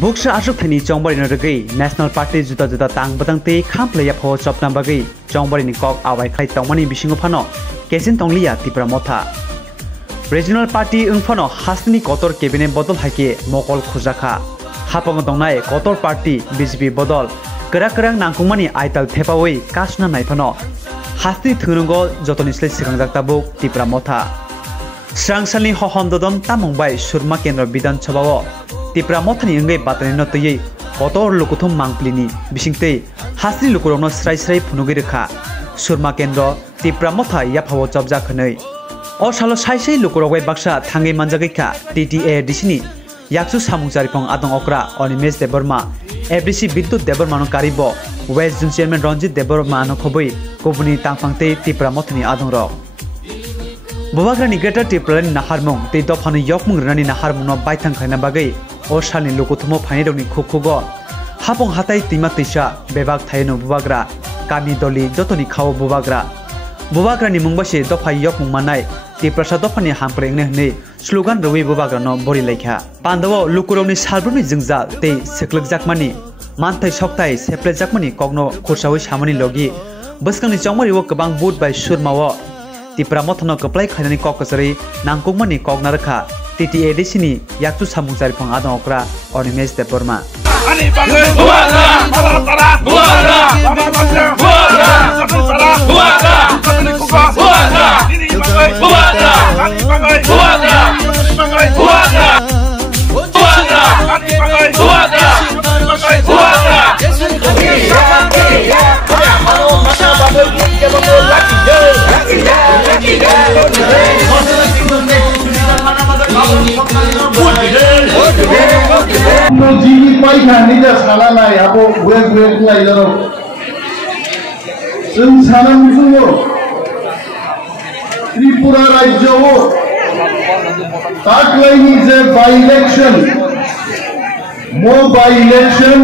Buksha asuk thani chongbari na ragi National Party juta juta tang batang te kham playa pho chopna bagi chongbari ni kok awai khai tongmani bisingo phano kesin tonglia tipra motha Regional Party ungphano hasni kotor cabinet bodol haike mokol khujaka hapong dongnai kotor party BJP bodol kerak-kerang nangkungmani aital thepawai kasna naiphano hasni thunungo jotoni slai sikangjak tabuk tipra motha Srangsalni hohom dodon tamongbai surma kendra bidan sabao Tipra mothani ngai batani no tei kotor lukuthum mangplini bisingtei hasri lukurongno srai phunugi rekha surma kendra tipra motha yaphawo jobja khonei o salo sai lukurogai baksa thangai manjagaikha TTA disini yaksu samungchari pong adong okra Onimesh Deborma FDC Biddut Deborma no karibo West Zone Chairman Ranjit Deborma no khoboi kobuni tangpangtei tipra mothani adong rok Bubagrani Greater Tiprani naharmung tei dofani yokmung rani naharmung no baithang khaina bagai o salni lukuthmo phainirokni khukhugo hapong hatai tima teisa bebak thaino bubagra kami doli jotoni khawo bubagrani mungbase dofai yokmung manai tiprasa dofani hampreng ne slogan roi bubagra no bori laikha pandawo lukurokni salbruni jingjal tei seklekjakmani manthai soktai seplekjakmani kogno khursawi samani logi bwskangni chongmariwo kwbang boot bai surmawo tipra mothano kaplai khainani kokasari nangkukmani koknarakha TTA disini yaktu samungchari phang adong okra Onimesh Deborma Jini pai khani ja sala na yabo gue lai jaro sung sanam jungo Tripura rajyo ho tak laini je by election mo by election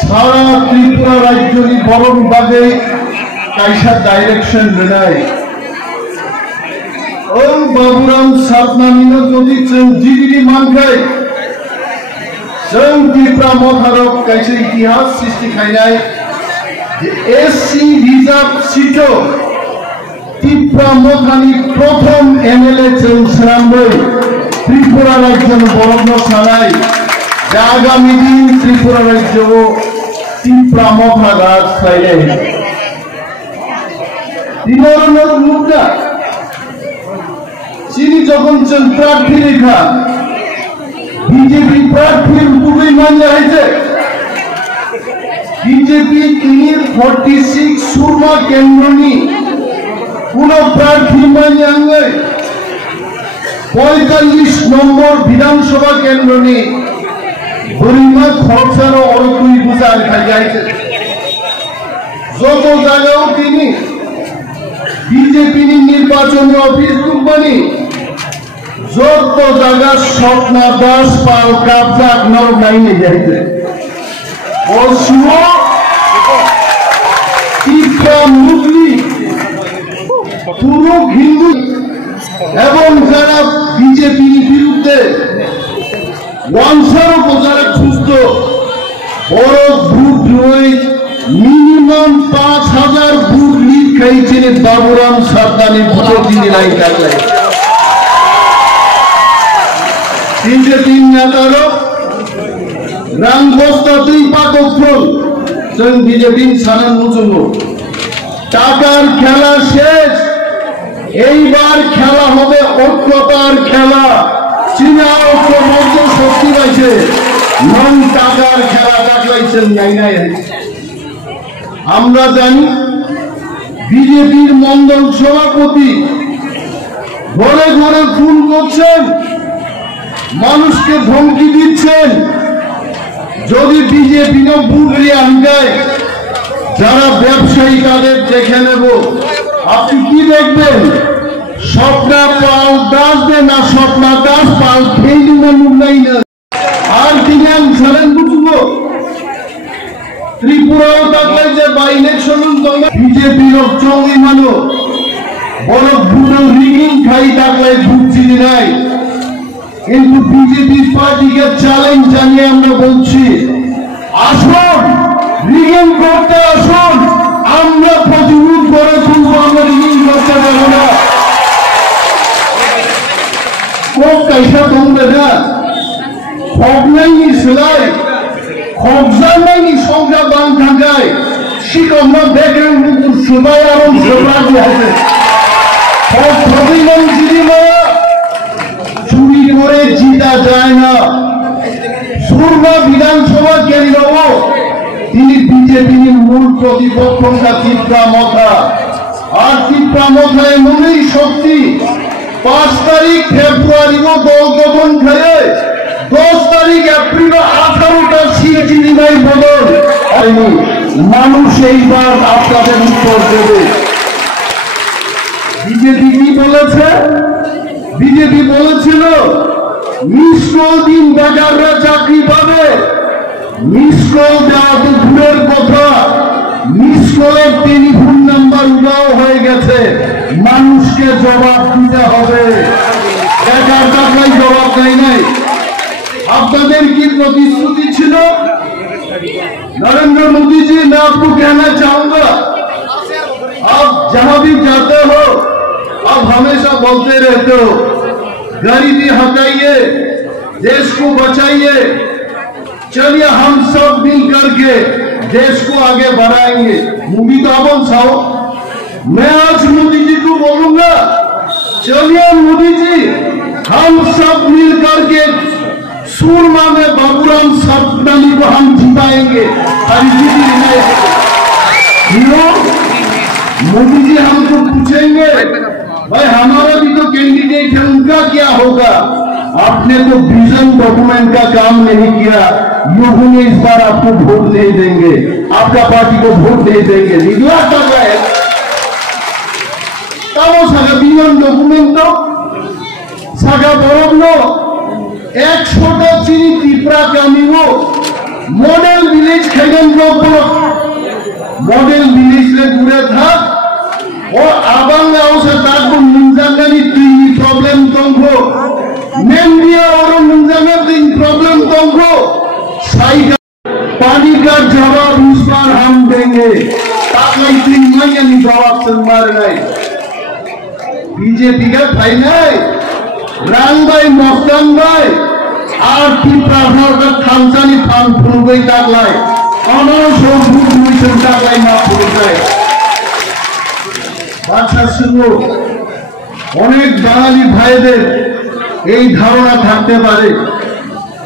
sara Tripura rajyo ni borom bage kaisa direction renai Baburam Sartnamino jodi jidiri mankai जों Tripura Motharok kaisa itihas srishti khainai SC reserve sito Tripura Mothani prothom MLA जों srambai Tripura rajyon borogno salai agami din Tripura rajyo Tripura Motha raj khainai dinorono mudda Sini যখন जों প্রার্থী রেখা BJP প্রার্থীর উপরেই মান্য হয়েছে BJP 46 Surma কেন্দ্রনি কোন প্রার্থী মান্য আঙ্গে 45 নম্বর বিধানসভা কেন্দ্রনি গরিমা খরচার অরকুই বুঝার খাই যাইছে যত জায়গাও তিনি বিজেপি নির্বাচনী অফিস কোম্পানি যত জায়গা স্বপ্না দাস পাল কাবজা নর নাইনে যাইতে অসুও টিকা মুগলি পুরো হিন্দু এবং যারা বিজেপির বিরুদ্ধে ওয়ানসার যারা সুস্থ বড় ভোট রয়ে মিনিমাম 5000 ভোট লিড খাইছেন বাবুরাম সারদানি ভোট দিনে নাই কাটলাই তিন নেতারও রাং বস্তা দুই পাকক ফল जों বিজেপি সানান মুচুঙ্গ টাকার খেলা শেষ এইবার খেলা হবে ঐক্যতার খেলা চীনা ঐক্য মঞ্চ শক্তি পাইছে নন টাকার খেলা ডাকলাইছেন নাই নাই আমরা জানি বিজেপির মন্ডল সভাপতি ঘরে ঘরে ফোন করছেন মানুষকে ধমকি দিচ্ছেন যদি বিজেপি না বুড়ি আনগায় যারা ব্যবসায়ী তাদের দেখে নেব আপনি কি দেখবেন স্বপ্না পাল দাস দে না স্বপ্না দাস পাল ফেলি না মুন্নাই না আর দিনাম ছাড়েন বুঝবো ত্রিপুরাও তাকলে যে বাই ইলেকশন বিজেপি চৌই মানো বড় বুড়ো রিগিং কিন্তু বিজেপি পার্টিকে চ্যালেঞ্জ জানিয়ে আমরা বলছি, আসুন রিগিং করতে আসুন, আমরা প্রতিরোধ করে তুলব, আমরা রিগিং করতে দেবো না। को कैसा तुम बेटा खगनायनि सोलाय खगजानायनि संजा बां थाखाय सिगाङाव बेग्रें मुगुर सोबाय आरो सोबा दिहायदो खग प्रधान जिरिमाया चुरी करे जिता যায় না। সুরমা বিধানসভা কেন্দ্রও তিনি বিজেপির মূল প্রতিপক্ষটা তিপ্রা মথা, আর তিপ্রা মথা এমনই শক্তি 5 তারিখ ফেব্রুয়ারি দল গঠন করে 10 তারিখ এপ্রিল 18টা সিট জিনিমাই বদল হয়নি। মানুষ এইবার আপনাদের উত্তর দেবে। বিজেপি কি বলেছে? বিজেপি বলেছিল মিস কল দিন বেকাররা চাকরি পাবে। মিস কল দেওয়া তো দূরের কথা, মিস কলের টেলিফোন নাম্বার উধাও হয়ে গেছে। মানুষকে জবাব দিতে হবে। বেকার টাকায় জবাব দেয় নাই। আপনাদের কি প্রতিশ্রুতি ছিল? नरेंद्र मोदी जी मैं आपको कहना चाहूंगा, आप जहां भी जाते हो आप हमेशा बोलते रहते हो गरीबी हटाइए, देश को बचाइए, चलिए हम सब मिल करके देश को आगे बढ़ाएंगे। मोदी तो अपन साओ, मैं आज मोदी जी को बोलूंगा चलिए मोदी जी हम सब मिल करके सूरमा में बाबूराम सपनानी को हम जिताएंगे। मोदी जी हमको पूछेंगे भाई हमारा भी तो कैंडिडेट है, उनका क्या होगा? आपने तो विजन डॉक्यूमेंट का काम नहीं किया, लोगों ने इस बार आपको वोट नहीं देंगे, आपका पार्टी को वोट नहीं देंगे। निगला कर रहा है तब सागा विजन डॉक्यूमेंट तो सागा बरबलो 100টা চিনি ত্রিপুরা কামিব মডেল ভিলেজ খাইলেন ব্লক মডেল ভিলেজ রে ঘুরে থাক ও আবাঙ্গাও সে তাকবো মুঞ্জাঙ্গানি তিন প্রবলেম তঙ্গ মেন্ডিয়া ওর মুঞ্জাঙ্গা তিন প্রবলেম তঙ্গ সাইকা पानी का जवाब इस बार हम देंगे। ताकि तीन महीने जवाब से मार गए बीजेपी का फाइनल रांग भाई मस्तान भाई আর কি প্রাধান্য খানসানি ফান ফুলবই তাকলাই আমার সব বুঝুইছেন তাকলাই না ফুলবে বাচ্চা শুনো অনেক বাঙালি ভাইদের এই ধারণা থাকতে পারে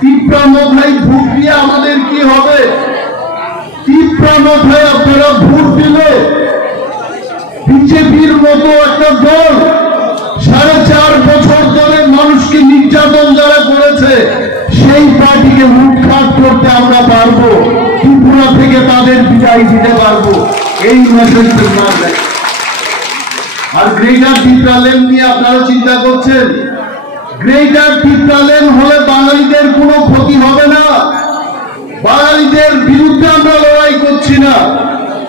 তীব্রা মথায় ভোট দিয়ে আমাদের কি হবে। তীব্রা মথায় আপনারা ভোট দিলে বিজেপির মতো একটা দল 4.5 বছর ধরে মানুষকে নির্যাতন যারা করেছে সেই পার্টিকে উৎখাত করতে আমরা পারবো, ত্রিপুরা থেকে তাদের বিদায় দিতে পারবো। এই মেসেজ দেয়। আর গ্রেটার ত্রিপুরালেন নিয়ে আপনারা চিন্তা করছেন, গ্রেটার ত্রিপুরালেন হলে বাঙালিদের কোনো ক্ষতি হবে না। বাঙালিদের বিরুদ্ধে আমরা লড়াই করছি না।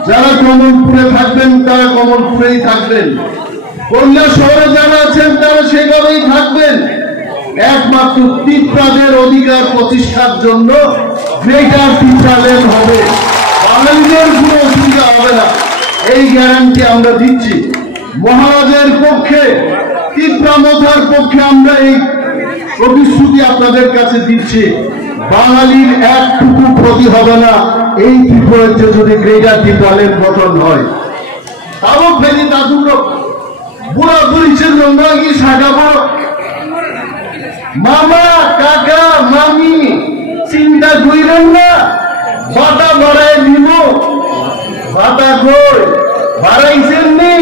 যারা কমলপুরে থাকবেন তারা কমলপুরেই থাকবেন, কল্যাণ শহরে যারা আছেন তারা সেভাবেই থাকবেন। একমাত্র ত্রিপুরাদের অধিকার প্রতিষ্ঠার জন্য গ্রেটার ত্রিপুরালেন হবে, বাঙালিদের কোনো অসুবিধা হবে না, এই গ্যারান্টি আমরা দিচ্ছি। মহারাজের পক্ষে ত্রিপুরা মথার পক্ষে আমরা এই প্রতিশ্রুতি আপনাদের কাছে দিচ্ছি। বাঙালির একটুকু ক্ষতি হবে না এই ত্রিপুরাতে যদি গ্রেটার ত্রিপুরালেন গঠন হয়। তাও ফেরি দাদুর বুড়া বুড়িছেন রঙ্গাগি সাগাবো মামা কাকা মামি চিন্তা কইরেন না, বাটা বাড়াই দিব। বাটা কই বাড়াইছেন নি,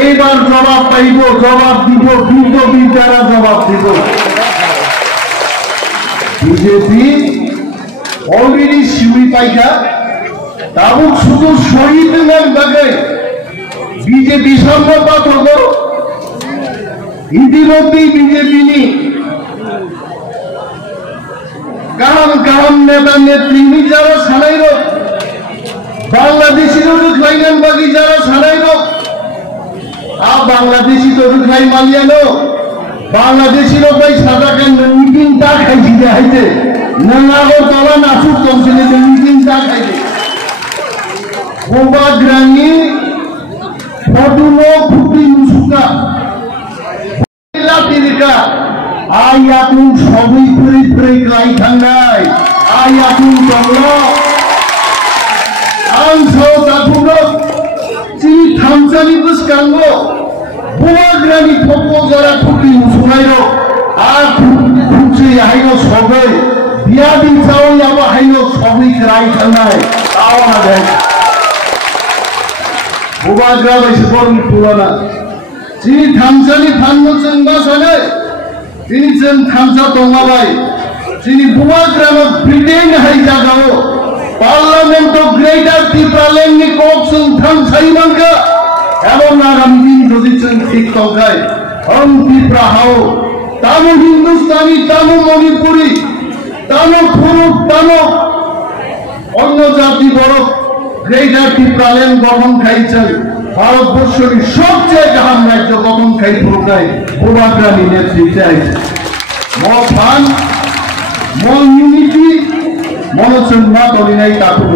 এইবার জবাব পাইব, জবাব দিব, বিজেপি যারা জবাব দিব। বিজেপি অলরেডি শিউরি পাইকা তাও শুধু শহীদ বাগে বিজেপি সম্ভবত হলো ইতিমধ্যেই বিজেপি নি কাহাম কাহাম নেতা নেত্রী যারা সানাইল বাংলাদেশি তো খাইলেন বাকি যারা সানাইল আর বাংলাদেশি তো খাই মালিয়ানো বাংলাদেশের ভাই সাদা কেন মিটিং তা খাইছি দেখাইতে নাঙ্গাগর তলা নাচুর তমসিলে মিটিং তা খাইছে গোবাগ্রানি ফটুনো খুঁটি মুসুকা তিরিকা আই আকুন সবই ফ্রি ফ্রি লাই থাঙ্গাই আই আকুন তংল আং সো দাতুনো চিনি থামসানি বুসকাঙ্গো গোবাগ্রানি ফটো যারা খুঁটি মুসুকাইরো আর খুঁটি হাইনো সবে বিয়াদি চাও ইয়াবা হাইনো সবই লাই থাঙ্গাই তাও না দেখ গোবাগ্রা বেশি বড় তুলনা যিনি থামসানি থানমোচন বাসানে তিনি ছেন থামসা তঙ্গাবাই যিনি গোবাগ্রাম ব্রিটেন হাই জাগাও পার্লামেন্ট গ্রেটার ত্রিপুরালেন্ডনি কক্সন থামসাই মানকা এবং আগামী দিন যদি ছেন ঠিক তঙ্গাই হম ত্রিপুরা হাও তামো হিন্দুস্তানি তামো মণিপুরি তামো ফুরুক তামো অন্য জাতি বড় গ্রেটার ত্রিপুরাল্যান্ড গঠন খাইছেন ভারতবর্ষের সবচেয়ে গাহাম রাজ্য গঠন খাই প্রকায় গোবাগ্রানি নেতৃত্বে আছে মন মন ইউনিটি মনোচন মা তলিনাই তাকুব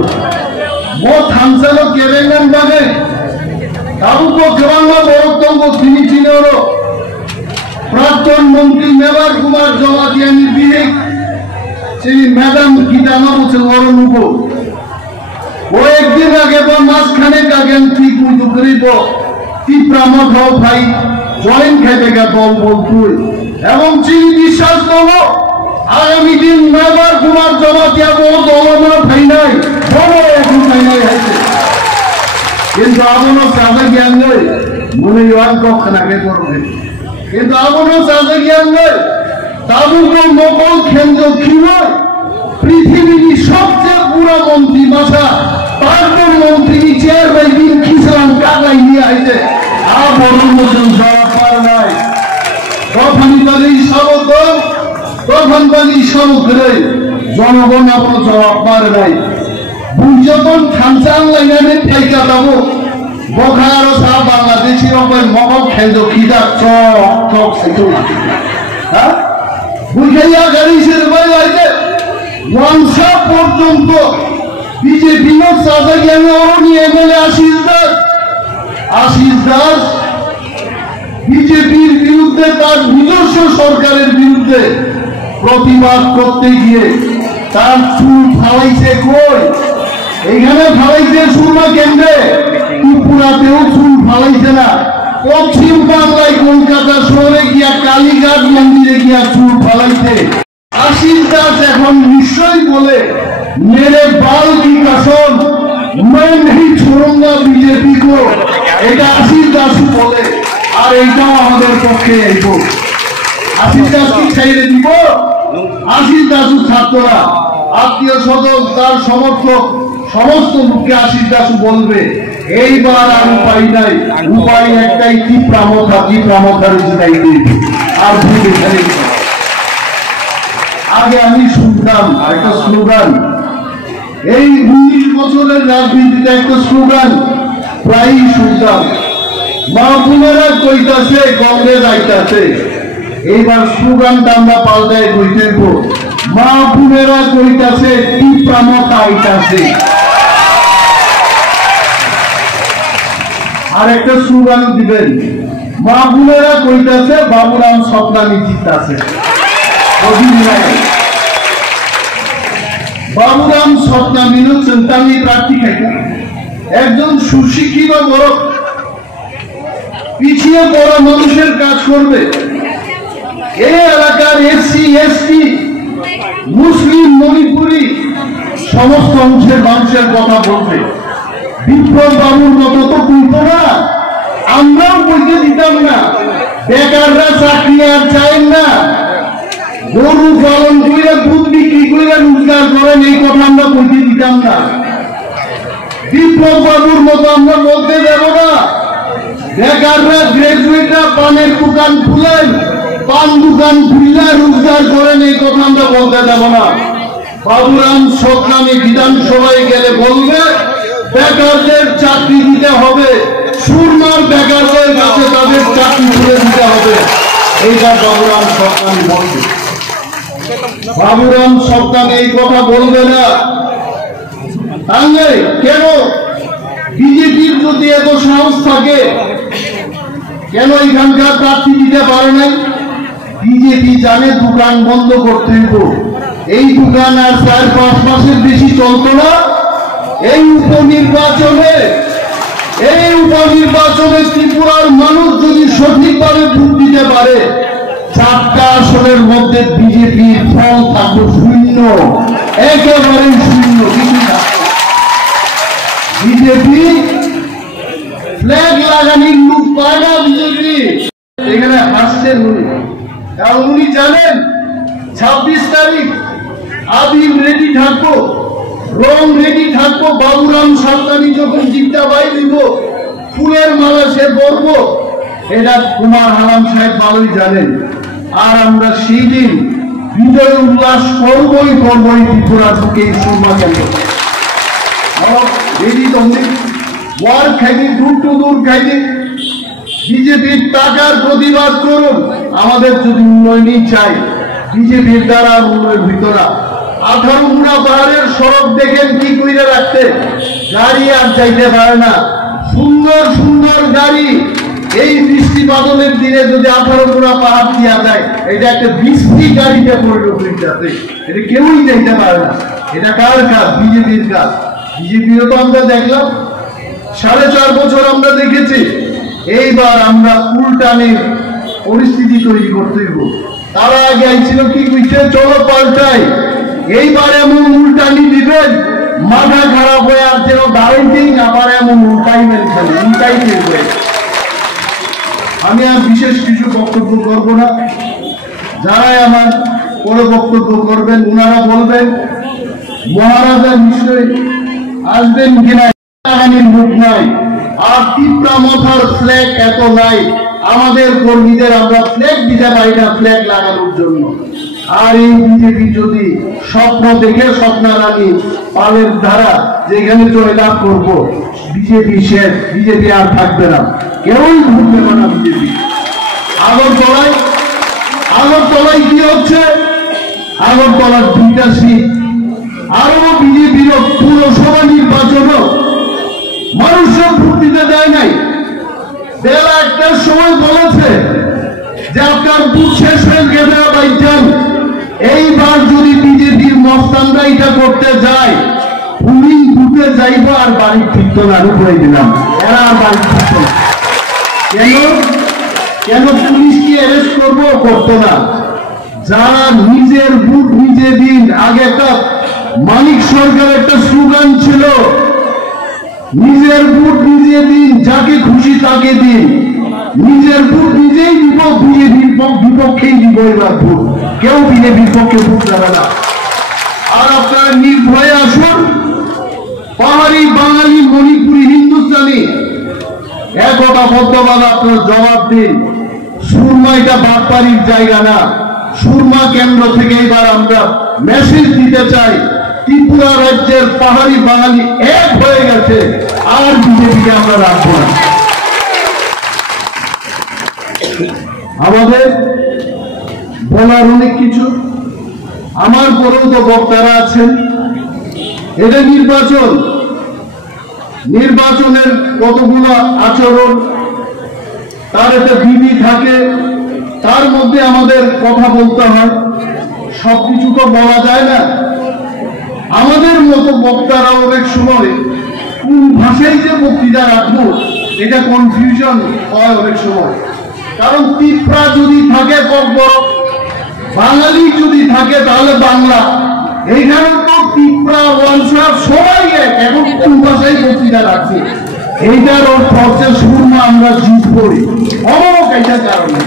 থামসালো কেরেঙ্গান বাগে তাবুকো কেবাঙ্গ বরতঙ্গ তিনি চিনেরো প্রাক্তন মন্ত্রী মেবার কুমার জমাতিয়ানি বিহেক তিনি ম্যাডাম গীতানা বলছেন অরণুকো কয়েকদিন আগে বা মাঝখানে কাগেন ঠিক উইতু করিব ত্রিপুরা মঠাও ভাই জয়েন খেতে গা দল বলতুই এবং চিনি বিশ্বাস করো আগামী দিন মেবার কুমার জমাতিয়া বহু দলমা ভাই নাই বড় এখন ভাই নাই হয়েছে কিন্তু আমনো চাঁদা জ্ঞান নেই মনে ইহান কখনাকে করবে কিন্তু আমনো চাঁদা জ্ঞান নেই তাবুকো মকল কেন্দ্র কি নয় পৃথিবীর সবচেয়ে পুরা মন্ত্রী ভাষা প্রাক্তন মন্ত্রী চেয়ারম্যান দিন খিসলাম কাকাই নিয়ে আইছে আর বড় মতন জবাব পার নাই তখন তাদের সবত তখন তাদের সব করে জনগণ আপনার জবাব পার নাই বুঝতন থামসান লাইনে ঠেকা দেবো বখার সা বাংলাদেশের ওপর মগক খেলদ খিদা চক চক সেটু হ্যাঁ বুঝাইয়া গাড়ি সেরে বাইরে আইছে ওয়ানসা পর্যন্ত বিজেপি চাচা জ্ঞান অরণি এমএলএ আশিস দাস বিজেপির বিরুদ্ধে তার নিজস্ব সরকারের বিরুদ্ধে প্রতিবাদ করতে গিয়ে তার চুল ফালাইছে কই এইখানে ফালাইছে সুরমা কেন্দ্রে ত্রিপুরাতেও চুল ফালাইছে না পশ্চিম বাংলায় কলকাতা শহরে গিয়া কালীঘাট মন্দিরে গিয়া চুল ফালাইছে আশিস দাস এখন নিশ্চয়ই বলে मेरे बाल की कसम मैं नहीं छोड़ूंगा बीजेपी को এটা আশিস দাসু বলে আর এইটাও আমাদের পক্ষে আইব আশিস দাসকে ছেড়ে দিব আশিস দাসু ছাত্ররা আত্মীয় স্বজন তার সমর্থক সমস্ত লোককে আশিস দাসু বলবে এইবার আর উপায় নাই উপায় একটাই ত্রিপুরামথার জিতাই দিই আর ভুলে ফেলে আগে আমি শুনতাম একটা স্লোগান এই 19 বছরের রাজনীতিতে একটা স্লোগান প্রায়ই শুনতাম মা বোনেরা কইতাছে কংগ্রেস আইতাছে এইবার স্লোগানটা আমরা পাল্টাই কইতেন মা বোনেরা কইতাছে ত্রিপুরামথা আইতাছে আর একটা স্লোগান দিবেন মা বোনেরা কইতাছে বাবুরাম স্বপ্নানি জিতাছে বাবুরাম স্বপ্নামী চিন্তামী প্রার্থী খাইতা একজন সুশিক্ষিত বড় পিছিয়ে পড়া মানুষের কাজ করবে এই এলাকার এসসি এসটি মুসলিম মণিপুরি সমস্ত অংশের মানুষের কথা বলবে বিপ্লব বাবুর মতো তো বলতো না আমরাও বলতে দিতাম না বেকাররা চাকরি আর চাইন না গরু পালন করে দুধ বিক্রি করে রোজগার করেন এই কথা আমরা বলতে দিতাম না বিপ্লব বাবুর মতো আমরা বলতে যাব না বেকাররা গ্রাজুয়েটরা পানের দোকান খুলেন পান দোকান খুললে রোজগার করেন এই কথা আমরা বলতে যাব না বাবুরাম স্বপ্নামী বিধানসভায় গেলে বলবে বেকারদের চাকরি দিতে হবে সুরমার বেকারদের কাছে তাদের চাকরি তুলে দিতে হবে এইটা বাবুরাম সপ্তাহে বলবে। বাবুরাম সপ্তাহে এই কথা বলবে না। তাহলে কেন বিজেপির যদি এত সাহস থাকে, কেন এখানকার প্রার্থী দিতে পারে নাই? বিজেপি জানে দোকান বন্ধ করতে হইব। এই দোকান আর 4-5 মাসের বেশি চলতো না। এই উপনির্বাচনে ত্রিপুরার মানুষ যদি সঠিকভাবে ভোট দিতে পারে, 4টা আসনের মধ্যে বিজেপির ফল থাকবে শূন্য, একেবারে শূন্য। বিজেপি ফ্ল্যাগ লাগানির লোক পায় না। বিজেপি এখানে হাসছেন উনি, কারণ উনি জানেন 26 তারিখ আবির রেডি থাকবো, রং রেডি থাকবো। বাবুরাম সান্তানি যখন জিপটা বাই দিব, ফুলের মালা সে করব, এটা কুমার হারাম সাহেব ভালোই জানেন। আর আমরা সেই দিন বিজয় উল্লাস করবই ত্রিপুরা থেকে সুরমা কেন্দ্র রেডি। তখন ওয়ার খাইনি, দূর টু দূর খাইনি। বিজেপির টাকার প্রতিবাদ করুন। আমাদের যদি উন্নয়নই চাই, বিজেপির দ্বারা উন্নয়ন হইত না। 18 মুড়া পাহাড়ের সড়ক দেখেন কি কইরে রাখতে, গাড়ি আর যাইতে পারে না। সুন্দর সুন্দর গাড়ি এই বৃষ্টি বাদলের দিনে যদি 18 মুড়া পাহাড় দিয়া যায়, এটা একটা বৃষ্টি গাড়িতে পরিণত হয়ে যাবে। এটা কেউই যাইতে পারে না। এটা কার কাজ? বিজেপির কাজ। বিজেপিরও তো আমরা দেখলাম 4.5 বছর আমরা দেখেছি। এইবার আমরা উল্টানের পরিস্থিতি তৈরি করতে হইব। তারা আগে আইছিল কি কইছে, চলো পাল্টাই। এইবার এমন উল্টানি দিবেন, মাথা খারাপ হয়ে আর যেন দাঁড়াইতেই না পারে এমন উল্টাই মেলছেন, উল্টাই ফেলবে। আমি আর বিশেষ কিছু বক্তব্য করব না। যারাই আমার পরে বক্তব্য করবেন ওনারা বলবেন মহারাজা নিশ্চয়ই আসবেন কিনা, লোক নাই। আর ত্রিপুরা মাথার ফ্ল্যাগ এত নাই, আমাদের কর্মীদের আমরা ফ্ল্যাগ দিতে পারি না ফ্ল্যাগ লাগানোর জন্য। আর এই বিজেপি যদি স্বপ্ন দেখে স্বপ্নারানী পালের ধারা যেখানে জয়লাভ করব, বিজেপি শেষ, বিজেপি আর থাকবে না, কেউই ভুলবে না বিজেপি। আগরতলায় কি হচ্ছে? আগরতলার 2টা সিট, আরো বিজেপির পুরসভা নির্বাচনও মানুষের ভোট দিতে দেয় নাই। বেলা 1টার সময় বলেছে যে আপনার বুথ শেষ হয়ে গেছে ভাইজান। এইবার যদি বিজেপির মস্তানরা এটা করতে যায়, পুলিশ বুথে যাইব আর বাড়ি ফিরত না। করে দিলাম এরা আর বাড়ি ফিরত না। কেন পুলিশকে অ্যারেস্ট করবো? করতো না। যারা নিজের বুথ নিজে দিন। আগে একটা মানিক সরকার একটা স্লোগান ছিল, নিজের ভোট নিজে দিন, যাকে খুশি তাকে দিন। নিজের ভোট নিজেই দিব, বিজেপির বিপক্ষেই দিব। এবার ভোট কেউ বিজেপির পক্ষে ভোট দেবে না। আর আপনারা নির্ভয়ে আসুন। পাহাড়ি, বাঙালি, মণিপুরি, হিন্দুস্তানি একতা বদ্ধভাবে আপনার জবাব দিন। সুরমা এটা বাটপাড়ির জায়গা না। সুরমা কেন্দ্র থেকে এবার আমরা মেসেজ দিতে চাই, ত্রিপুরা রাজ্যের পাহাড়ি বাঙালি এক হয়ে গেছে, আর বিজেপিকে আমরা রাখবো না। আমাদের বলার অনেক কিছু, আমার পরেও তো বক্তারা আছেন। এটা নির্বাচনের কতগুলো আচরণ, তার একটা বিধি থাকে, তার মধ্যে আমাদের কথা বলতে হয়। সবকিছু তো বলা যায় না। আমাদের মতো বক্তারা অনেক সময় কোন ভাষায় যে বক্তৃতা রাখবো এটা কনফিউশন হয় অনেক সময়। কারণ ত্রিপুরা যদি থাকে বড়, বাঙালি যদি থাকে তাহলে বাংলা। এইখানে তো ত্রিপুরা ওয়ানসা সবাই এক, এখন কোন ভাষায় বক্তৃতা রাখছে। এইটার অর্থ হচ্ছে সুরমা আমরা জিতবই, অমক এইটার কারণে।